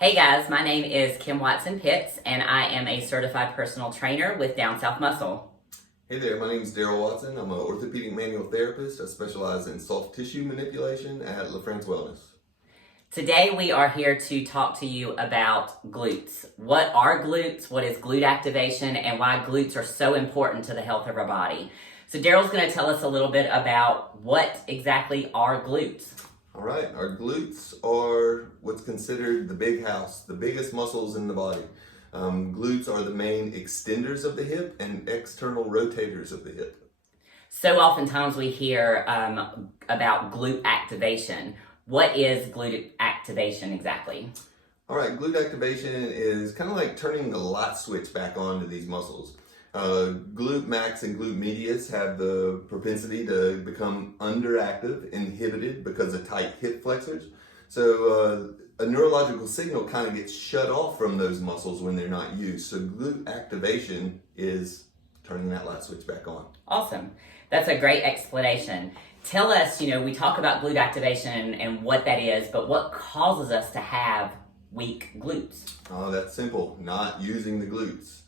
Hey guys, my name is Kim Watson-Pitts and I am a certified personal trainer with Down South Muscle. Hey there, my name is Darrell Watson. I'm an orthopedic manual therapist. I specialize in soft tissue manipulation at LaFrance Wellness. Today we are here to talk to you about glutes. What are glutes, what is glute activation, and why glutes are so important to the health of our body. So Darrell's going to tell us a little bit about what exactly are glutes. All right, our glutes are what's considered the big house, the biggest muscles in the body. Glutes are the main extenders of the hip and external rotators of the hip. So oftentimes we hear about glute activation. What is glute activation exactly? All right, glute activation is kind of like turning the light switch back on to these muscles. Glute max and glute medius have the propensity to become underactive, inhibited because of tight hip flexors. So a neurological signal kind of gets shut off from those muscles when they're not used. So glute activation is turning that light switch back on. Awesome. That's a great explanation. Tell us, we talk about glute activation and what that is, but what causes us to have weak glutes? Oh, that's simple. Not using the glutes.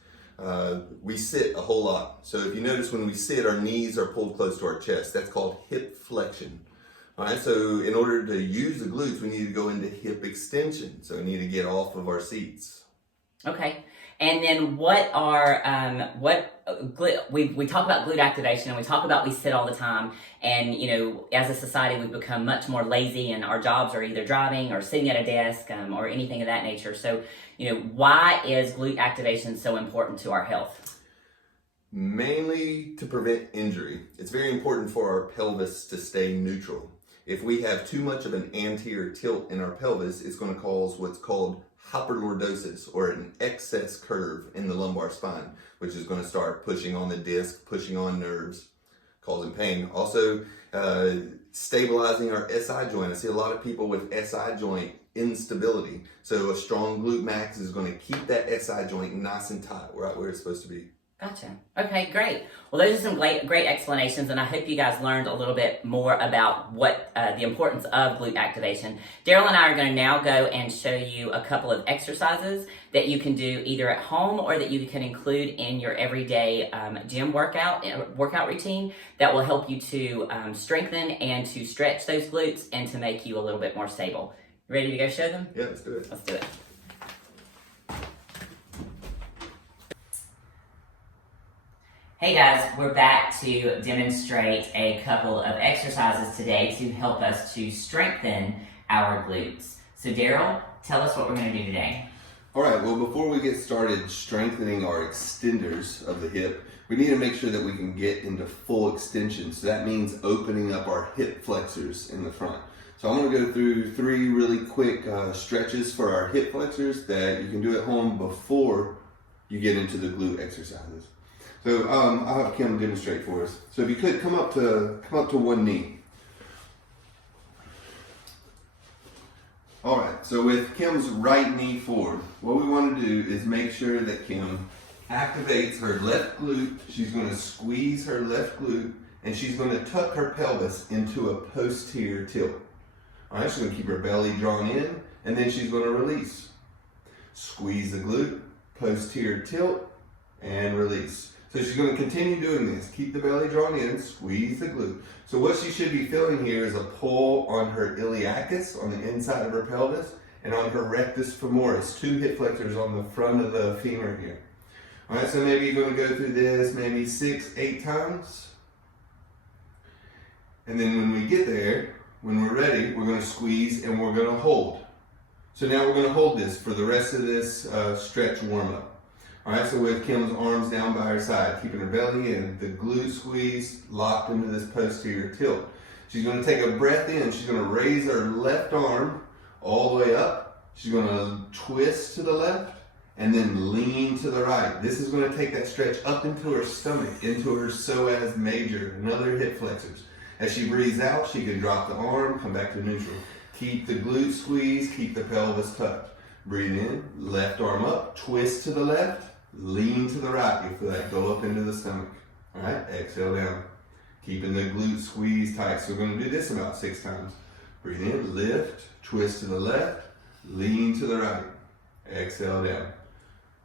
We sit a whole lot. So if you notice when we sit, our knees are pulled close to our chest. That's called hip flexion. All right, so in order to use the glutes, we need to go into hip extension. So we need to get off of our seats. Okay. And then we talk about glute activation and we talk about we sit all the time, and as a society we've become much more lazy and our jobs are either driving or sitting at a desk or anything of that nature. So why is glute activation so important to our health? Mainly to prevent injury. It's very important for our pelvis to stay neutral. If we have too much of an anterior tilt in our pelvis, it's going to cause what's called hyperlordosis, or an excess curve in the lumbar spine, which is going to start pushing on the disc, pushing on nerves, causing pain. Also, stabilizing our SI joint. I see a lot of people with SI joint instability. So a strong glute max is going to keep that SI joint nice and tight, right where it's supposed to be. Gotcha. Okay, great. Well, those are some great explanations, and I hope you guys learned a little bit more about what the importance of glute activation. Darrell and I are going to now go and show you a couple of exercises that you can do either at home or that you can include in your everyday gym workout routine that will help you to strengthen and to stretch those glutes and to make you a little bit more stable. You ready to go show them? Yeah, let's do it. Let's do it. Hey guys, we're back to demonstrate a couple of exercises today to help us to strengthen our glutes. So Darrell, tell us what we're going to do today. All right, well, before we get started strengthening our extenders of the hip, we need to make sure that we can get into full extension. So that means opening up our hip flexors in the front. So I'm going to go through 3 really quick stretches for our hip flexors that you can do at home before you get into the glute exercises. So I'll have Kim demonstrate for us. So if you could come up to one knee. All right, so with Kim's right knee forward, what we want to do is make sure that Kim activates her left glute. She's going to squeeze her left glute, and she's going to tuck her pelvis into a posterior tilt. All right, she's going to keep her belly drawn in, and then she's going to release. Squeeze the glute, posterior tilt, and release. So she's going to continue doing this. Keep the belly drawn in, squeeze the glute. So what she should be feeling here is a pull on her iliacus, on the inside of her pelvis, and on her rectus femoris, 2 hip flexors on the front of the femur here. All right, so maybe you're going to go through this maybe 6-8 times. And then when we get there, when we're ready, we're going to squeeze and we're going to hold. So now we're going to hold this for the rest of this stretch warm-up. All right, so with Kim's arms down by her side, keeping her belly in, the glute squeeze locked into this posterior tilt. She's going to take a breath in. She's going to raise her left arm all the way up. She's going to twist to the left and then lean to the right. This is going to take that stretch up into her stomach, into her psoas major, another hip flexors. As she breathes out, she can drop the arm, come back to neutral. Keep the glute squeeze, keep the pelvis tucked. Breathe in, left arm up, twist to the left, lean to the right. You feel that go up into the stomach. All right, exhale down. Keeping the glute squeeze tight. So we're going to do this about 6 times. Breathe in, lift, twist to the left, lean to the right. exhale down.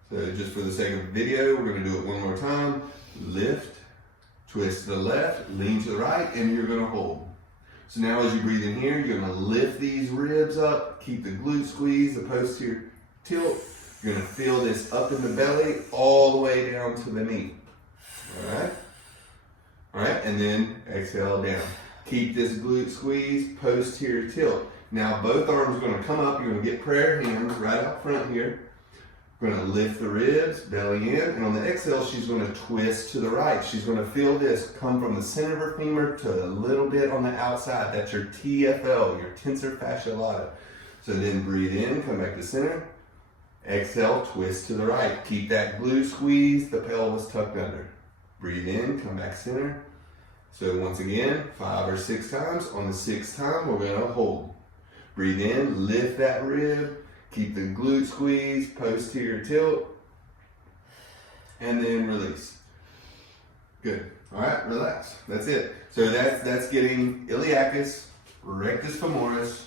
So just for the sake of the video, we're going to do it one more time. Lift, twist to the left, lean to the right, and you're going to hold. So now as you breathe in here, you're going to lift these ribs up, keep the glute squeeze, the posterior tilt. You're going to feel this up in the belly all the way down to the knee. All right? All right, and then exhale down. Keep this glute squeeze, posterior tilt. Now both arms are going to come up. You're going to get prayer hands right up front here. We're going to lift the ribs, belly in, and on the exhale, she's going to twist to the right. She's going to feel this come from the center of her femur to a little bit on the outside. That's your TFL, your tensor fascia lata. So then breathe in, come back to center. Exhale, twist to the right. Keep that glute squeeze, the pelvis tucked under. Breathe in, come back center. So once again, 5 or 6 times. On the 6th time, we're going to hold. Breathe in, lift that rib. Keep the glute squeeze, posterior tilt, and then release. Good. All right, relax. That's it. So that's getting iliacus, rectus femoris,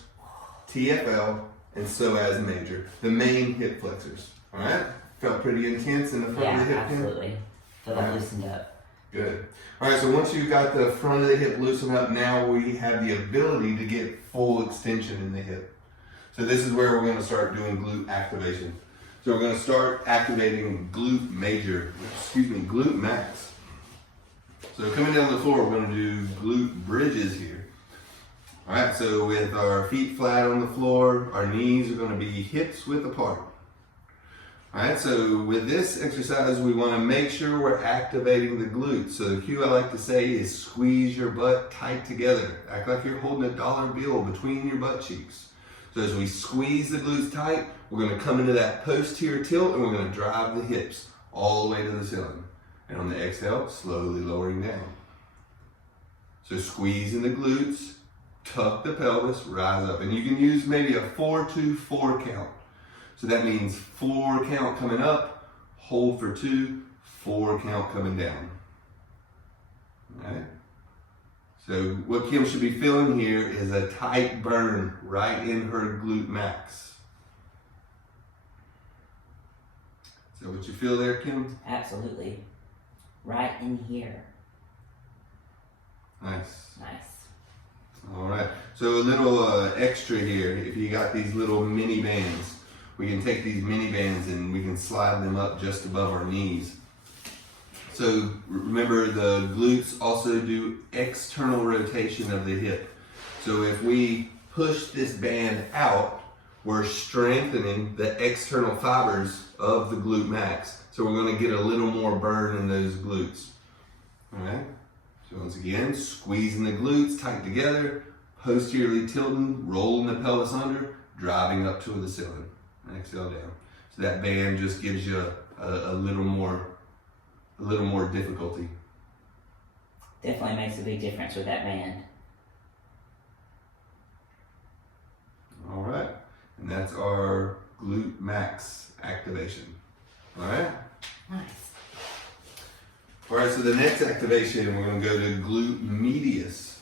TFL, and psoas major, the main hip flexors. All right? Felt pretty intense in the front of the hip? Absolutely. Feel that loosened up. Good. All right, so once you've got the front of the hip loosened up, now we have the ability to get full extension in the hip. So this is where we're going to start doing glute activation. So we're going to start activating glute max. So coming down the floor, we're going to do glute bridges here. All right, so with our feet flat on the floor, our knees are going to be hips width apart. All right, so with this exercise, we want to make sure we're activating the glutes. So the cue I like to say is squeeze your butt tight together. Act like you're holding a dollar bill between your butt cheeks. So as we squeeze the glutes tight, we're going to come into that posterior tilt and we're going to drive the hips all the way to the ceiling. And on the exhale, slowly lowering down. So squeezing the glutes, tuck the pelvis, rise up. And you can use maybe a 4-2-4 count. So that means 4 count coming up, hold for 2, 4 count coming down. All right? So what Kim should be feeling here is a tight burn right in her glute max. Is that what you feel there, Kim? Absolutely. Right in here. Nice. Nice. All right. So a little extra here. If you got these little mini bands, we can take these mini bands and we can slide them up just above our knees. So remember, the glutes also do external rotation of the hip. So if we push this band out, we're strengthening the external fibers of the glute max. So we're going to get a little more burn in those glutes. All right. So once again, squeezing the glutes tight together, posteriorly tilting, rolling the pelvis under, driving up to the ceiling. And exhale down. So that band just gives you a little more difficulty. Definitely makes a big difference with that band. All right, and that's our glute max activation. All right? Nice. All right, so the next activation, we're going to go to glute medius.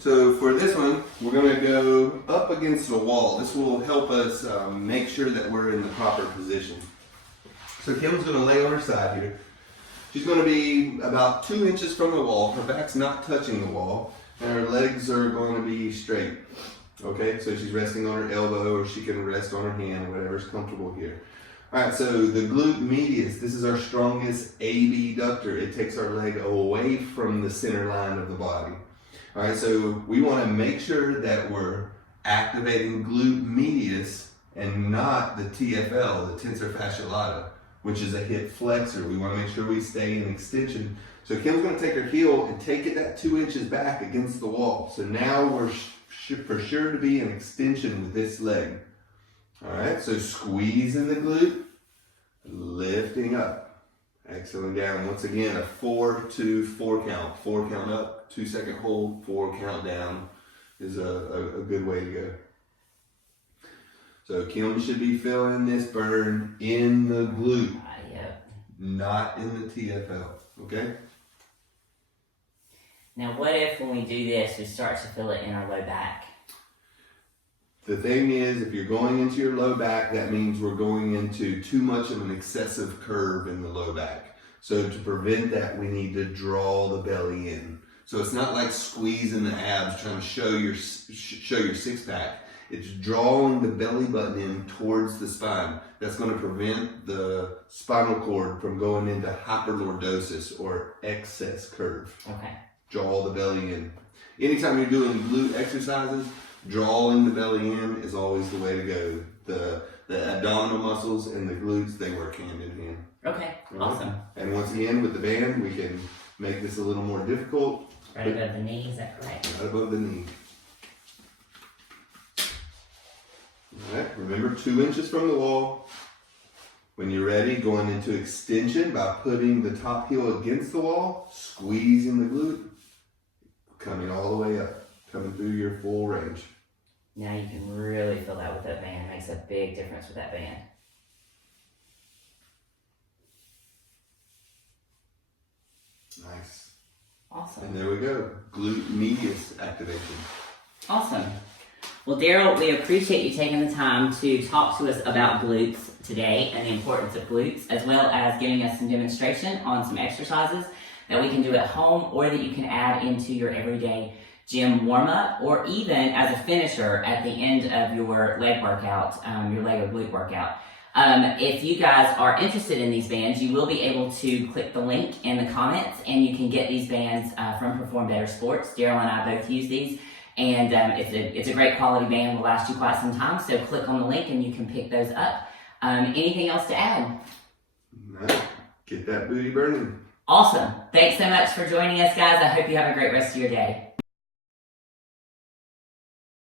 So for this one, we're going to go up against the wall. This will help us make sure that we're in the proper position. So Kim's going to lay on her side here. She's going to be about 2 inches from the wall. Her back's not touching the wall, and her legs are going to be straight. Okay, so she's resting on her elbow, or she can rest on her hand, whatever's comfortable here. All right, so the glute medius, this is our strongest abductor. It takes our leg away from the center line of the body. All right, so we want to make sure that we're activating glute medius and not the TFL, the tensor fascia lata, which is a hip flexor. We want to make sure we stay in extension. So Kim's going to take her heel and take it that 2 inches back against the wall. So now we're for sure to be in extension with this leg. All right, so squeezing the glute, lifting up, exhaling down. Once again, a 4-2-4 count. 4 count up, 2 second hold, 4 count down is a good way to go. So Kim should be feeling this burn in the glute, not in the TFL, okay? Now what if when we do this, we start to feel it in our low back? The thing is, if you're going into your low back, that means we're going into too much of an excessive curve in the low back. So to prevent that, we need to draw the belly in. So it's not like squeezing the abs, trying to show your six pack. It's drawing the belly button in towards the spine. That's going to prevent the spinal cord from going into hyperlordosis or excess curve. Okay. Draw the belly in. Anytime you're doing glute exercises, drawing the belly in is always the way to go. The abdominal muscles and the glutes, they work hand in hand. Okay, awesome. And once again, with the band, we can make this a little more difficult. Right above the knee, is that correct? Right above the knee. All right, remember 2 inches from the wall. When you're ready, going into extension by putting the top heel against the wall, squeezing the glute, coming all the way up, coming through your full range. Now you can really feel that with that band. It makes a big difference with that band. Nice. Awesome. And there we go, glute medius activation. Awesome. Well, Darrell, we appreciate you taking the time to talk to us about glutes today and the importance of glutes, as well as giving us some demonstration on some exercises that we can do at home or that you can add into your everyday gym warm-up, or even as a finisher at the end of your leg workout, your leg or glute workout. If you guys are interested in these bands, you will be able to click the link in the comments and you can get these bands from Perform Better Sports. Darrell and I both use these, and it's a great quality band, will last you quite some time, so click on the link and you can pick those up. Anything else to add? No, get that booty burning. Awesome. Thanks so much for joining us, guys. I hope you have a great rest of your day.